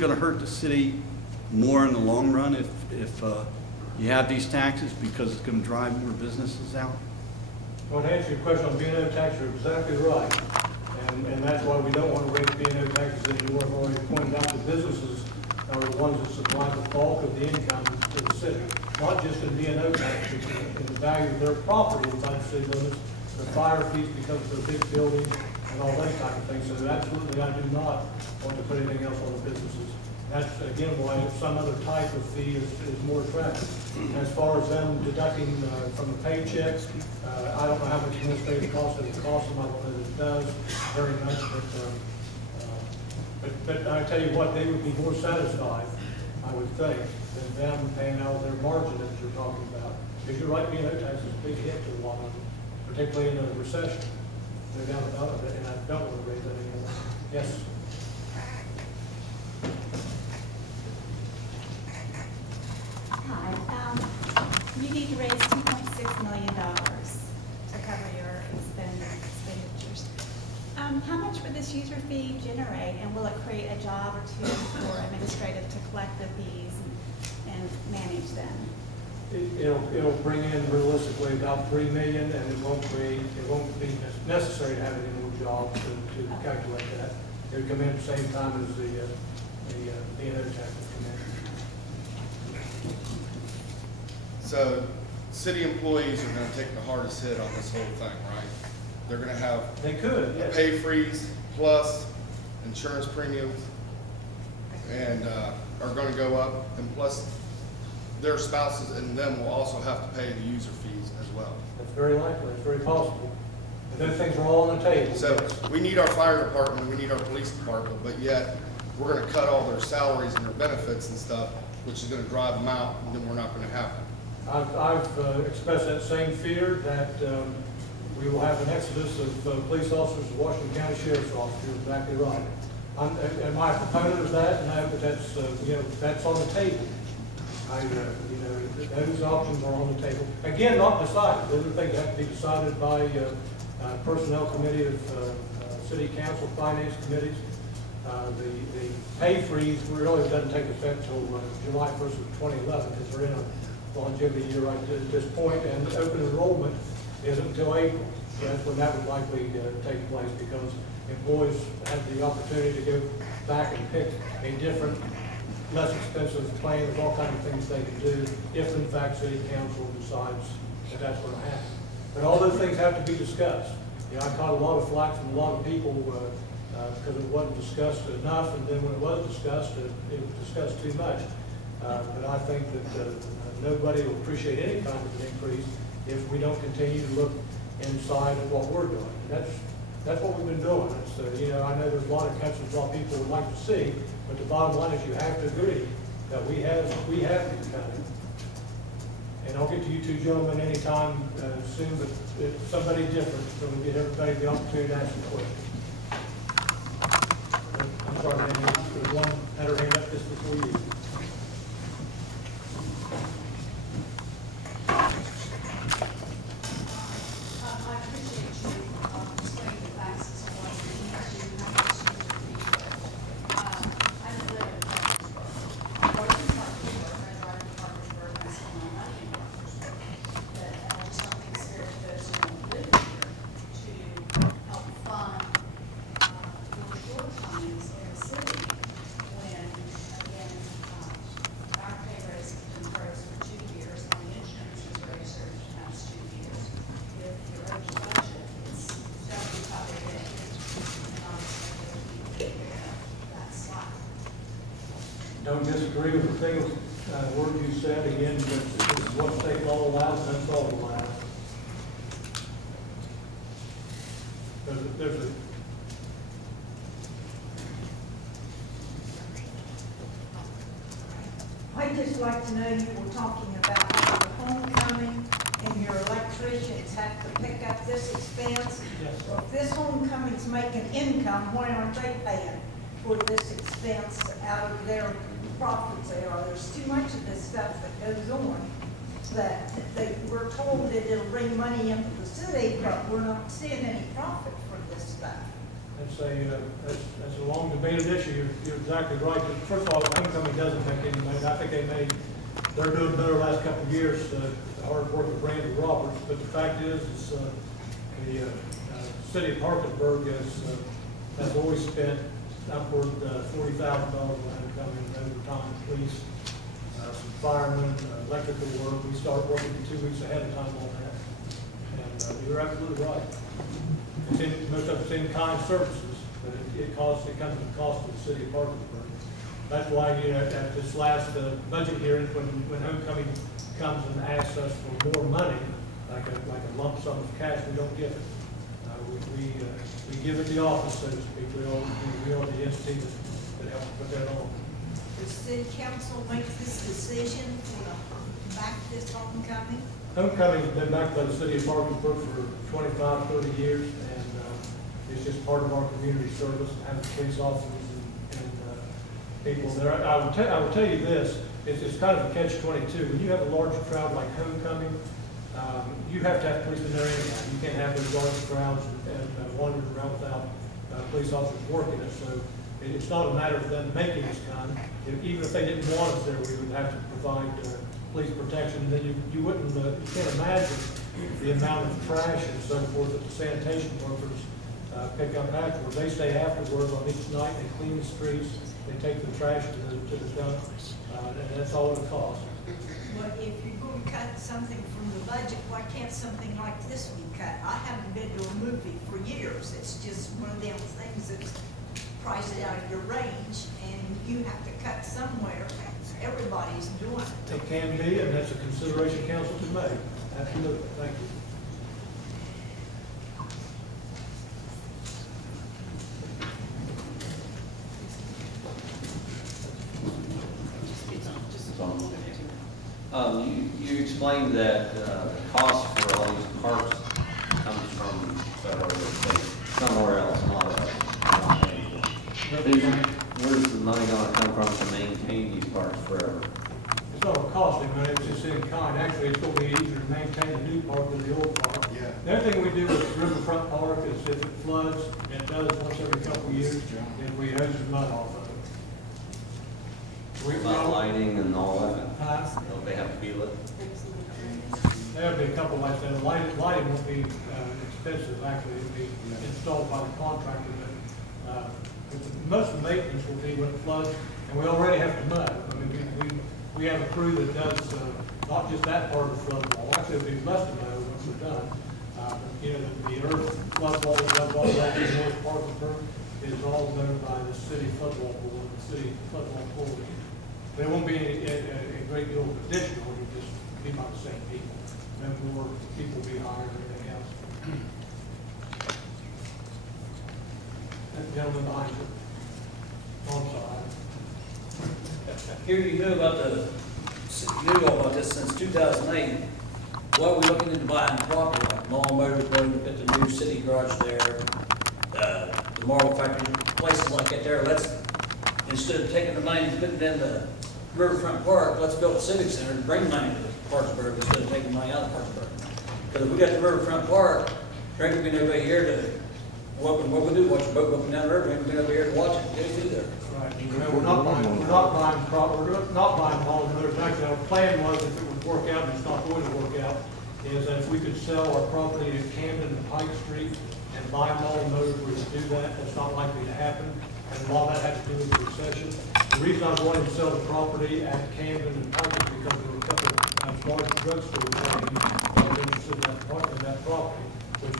going to hurt the city more in the long run if you have these taxes because it's going to drive more businesses out? Well, to answer your question on B&O tax, you're exactly right. And that's why we don't want to raise B&O taxes anymore. I've already pointed out that businesses are the ones that supply the bulk of the income to the city. Not just in B&O taxes, in the value of their property inside the city limits, the fire fees because of the big buildings and all that type of thing. So absolutely, I do not want to put anything else on the businesses. That's, again, why some other type of fee is more attractive. As far as them deducting from the paychecks, I don't know how much administrative cost it costs them. I don't know that it does very much, but I tell you what, they would be more satisfied, I would think, than them paying out their margin that you're talking about. Because you're right, B&O tax is a big hit to a lot of them, particularly in a recession. No doubt about it, and I don't want to raise that anymore. Yes? Hi. You need to raise $2.6 million to cover your expenditures. How much would this user fee generate, and will it create a job or two for administrative to collect the fees and manage them? It'll bring in realistically about $3 million, and it won't be necessary to have any more jobs to calculate that. It would come in at the same time as the B&O tax would come in. So, city employees are going to take the hardest hit on this whole thing, right? They're going to have They could, a yes. pay freeze plus insurance premiums, and are going to go up, and plus their spouses and them will also have to pay the user fees as well. That's very likely. It's very possible. And those things are all on the table. So we need our fire department, we need our police department, but yet we're going to cut all their salaries and their benefits and stuff, which is going to drive them out, and then we're not going to have them. I've expressed that same fear that we will have an exodus of police officers to Washington County Sheriff's Office. You're exactly right. Am I a proponent of that? No, but that's that's on the table. Those options are on the table. Again, not decided. Those are things that have to be decided by personnel committee of city council, finance committees. The pay freeze really doesn't take effect until July 1st of 2011 because they're in a longevity year right at this point, and open enrollment isn't until April. So that's when that would likely take place, because employees have the opportunity to go back and pick a different, less expensive plan with all kinds of things they can do if in fact city council decides that that's going to happen. But all those things have to be discussed. I caught a lot of flack from a lot of people because it wasn't discussed enough, and then when it was discussed, it was discussed too much. But I think that nobody will appreciate any kind of an increase if we don't continue to look inside of what we're doing. That's what we've been doing. I know there's a lot of cuts that a lot of people would like to see, but the bottom line is you have to agree that we have been cutting. And I'll get to you two gentlemen anytime soon, but if somebody different, so we'll get everybody the opportunity to ask a question. I'm sorry, man, there's one had her hand up just before you. I appreciate you explaining the facts as to what you need to, how much you need to be. I live in Parkersburg. I work in Parkersburg, I drive to Parkersburg, I spend my money in Parkersburg. But I just don't think it's fair to those who don't live here to help fund your shortcomings in the city when, again, our pay raise has been frozen for 2 years, and the insurance was raised for the past 2 years. If your budget is 75 a day, and obviously you pick up that slack. Don't disagree with the single word you said. Again, this is what state law allows, and that's all it allows. There's a I'd just like to know, you were talking about the homecoming and your electricians have to pick up this expense. Yes. Well, if this homecoming's making income, why aren't they paying for this expense out of their profits there? There's too much of this stuff that goes on that we're told that it'll bring money into the city, but we're not seeing any profit from this stuff. That's that's a long debated issue. You're exactly right. But first of all, homecoming doesn't make any money. I think they're doing better the last couple of years, the hard work of Randy Roberts. But the fact is the city of Parkersburg has always spent upward $40,000 on homecoming overtime, police, some firemen, electrical work. We start working 2 weeks ahead of time on that. And you're absolutely right. Most of it's in-kind services, but it comes at the cost of the city of Parkersburg. That's why, at this last budget hearing, when homecoming comes and asks us for more money, like a lump sum of cash, we don't give it. We give it the office, so to speak. We are the entity that helps put that on. Does city council make this decision to back this homecoming? Homecoming's been backed by the city of Parkersburg for 25, 30 years, and it's just part of our community service, having police officers and people there. I will tell you this, it's kind of a catch-22. When you have a large crowd like homecoming, you have to have police in there anyhow. You can't have those large crowds and wandering around without police officers working it. So it's not a matter of them making us come. Even if they didn't want us there, we would have to provide police protection. And then you wouldn't, you can't imagine the amount of trash and so forth that the sanitation workers pick up afterwards. They stay afterwards on each night, they clean the streets, they take the trash to the dump, and that's all it costs. But if you're going to cut something from the budget, why can't something like this be cut? I haven't been to a movie for years. It's just one of them things that's priced out of your range, and you have to cut somewhere. Everybody's doing it. It can be, and that's a consideration council can make. Absolutely. Thank you. You explained that the cost for all these parks comes from federal or state, somewhere else, not us. Where's the money gonna come from to maintain these parks forever? It's not costing money, it's just in kind. Actually, it's going to be easier to maintain the new park than the old park. Yeah. The other thing we do with Riverfront Park is if it floods, and it does once every couple of years, then we hose the mud off of it. About lighting and all that? Uh, Don't they have to be lit? There'll be a couple of lights there. Lighting won't be expensive, actually. It'll be installed by the contractor. But most of the maintenance will be when it floods, and we already have to mud. I mean, we have a crew that does not just that part of the flood wall. Actually, it'll be less than that once we're done. The earth flood wall, all that in North Parkersburg is all done by the city flood wall board, the city flood wall board. There won't be a great deal of additional, it'll just be by the same people. No more people will be hired or anything else. That gentleman behind you, on side. Here you knew about this since 2008. Why are we looking into buying property like Mall Motors, going to put the new city garage there, the Marble Factory, places like that there? Instead of taking the money and putting it in the Riverfront Park, let's build a civic center and bring money to Parkersburg instead of taking money out of Parkersburg. Because if we got the Riverfront Park, there ain't gonna be nobody here to, what we do, watch a boat going down the river, ain't gonna be nobody here to watch it, go through there. Right. We're not buying Mall Motors. Actually, our plan was, if it would work out, and it's not going to work out, is that if we could sell our property in Camden and Pike Street and buy Mall Motors, we would do that. That's not likely to happen. And a lot of that had to do with the recession. The reason I was wanting to sell the property at Camden and Pike is because there were a couple of large drugstores that were interested in that property, which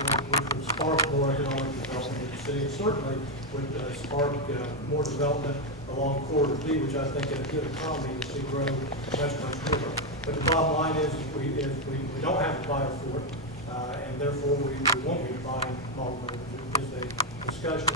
would spark more economic development in the city. And certainly would spark more development along Corridor D, which I think in a good economy will see grow much more. But the bottom line is, if we don't have a buyer for it, and therefore we won't be buying Mall Motors. It is a discussion